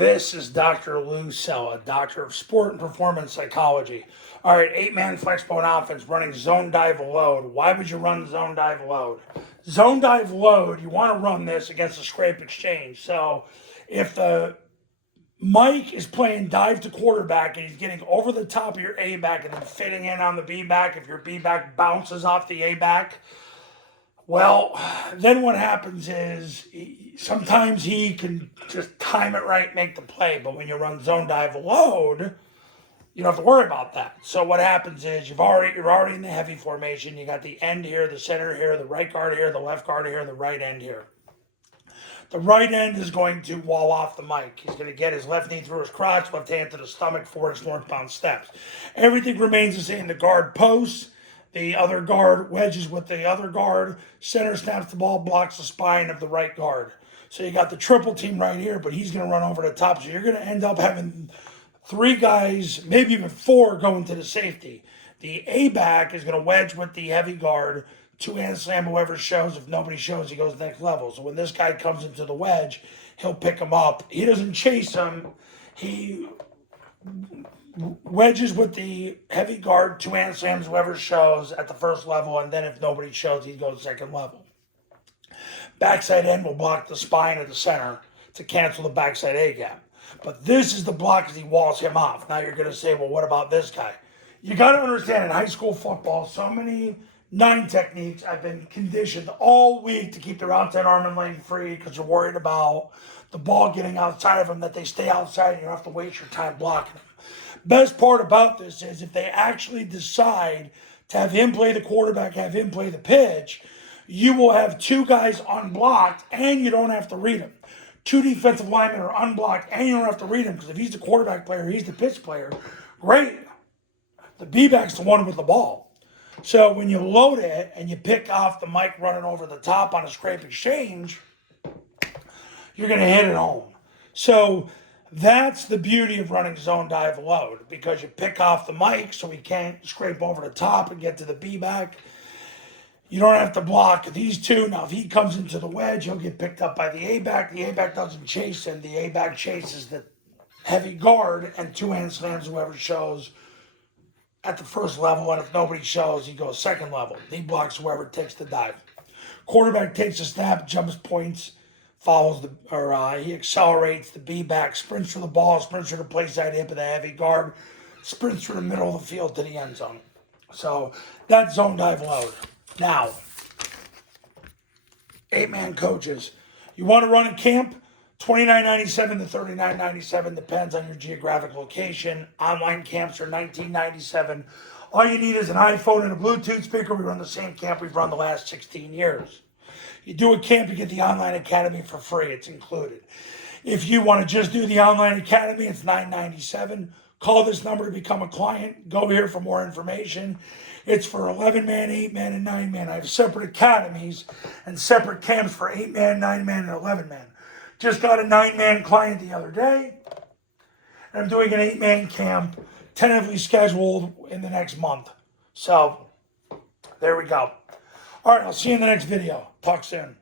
This is Dr. Lou Sella, Doctor of Sport and Performance Psychology. All right, 8-man Flexbone offense running zone dive load. Why would you run zone dive load? Zone dive load, you want to run this against a scrape exchange. So if the Mike is playing dive to quarterback and he's getting over the top of your A back and then fitting in on the B back, if your B back bounces off the A back, well, then what happens is sometimes he can just time it right, make the play. But when you run zone dive load, you don't have to worry about that. So what happens is you're already in the heavy formation. You got the end here, the center here, the right guard here, the left guard here, the right end here. The right end is going to wall off the mic. He's going to get his left knee through his crotch, left hand to the stomach for his northbound steps. Everything remains the same. The guard posts. The other guard wedges with the other guard. Center snaps the ball, blocks the spine of the right guard. So you got the triple team right here, but he's going to run over the top. So you're going to end up having 3 guys, maybe even 4, going to the safety. The A-back is going to wedge with the heavy guard, 2-hand slam whoever shows. If nobody shows, he goes next level. So when this guy comes into the wedge, he'll pick him up. He doesn't chase him. He wedges with the heavy guard, 2-hand slams whoever shows at the first level, and then if nobody shows, he goes second level. Backside end will block the spine of the center to cancel the backside A gap. But this is the block as he walls him off. Now you're going to say, well, what about this guy? You got to understand, in high school football, so many 9 techniques, I've been conditioned all week to keep their outside arm and leg free because you're worried about the ball getting outside of them, that they stay outside and you don't have to waste your time blocking them. Best part about this is if they actually decide to have him play the quarterback, have him play the pitch, you will have 2 guys unblocked and you don't have to read them. 2 defensive linemen are unblocked and you don't have to read them, because if he's the quarterback player, he's the pitch player, great. The B-back's the one with the ball. So when you load it and you pick off the mic running over the top on a scrape exchange, you're going to hit it home. So that's the beauty of running zone dive load, because you pick off the mic so he can't scrape over the top and get to the B-back. You don't have to block these 2. Now, if he comes into the wedge, he'll get picked up by the A-back. The A-back doesn't chase him. The A-back chases the heavy guard and 2-hand slams whoever shows at the first level. And if nobody shows, he goes second level. He blocks whoever takes the dive. Quarterback takes a snap, jumps points, follows he accelerates the B-back, sprints for the ball, sprints for the play side hip of the heavy guard, sprints through the middle of the field to the end zone. So that's zone dive load. Now, 8-man coaches, you want to run a camp? $29.97 to $39.97, depends on your geographic location. Online camps are $19.97. All you need is an iPhone and a Bluetooth speaker. We run the same camp we've run the last 16 years. You do a camp, you get the online academy for free. It's included. If you want to just do the online academy, it's $9.97. Call this number to become a client. Go here for more information. It's for 11-man, 8-man, and 9-man. I have separate academies and separate camps for 8-man, 9-man, and 11-man. Just got a 9-man client the other day. And I'm doing an 8-man camp, tentatively scheduled in the next month. So, there we go. All right, I'll see you in the next video. Talk soon.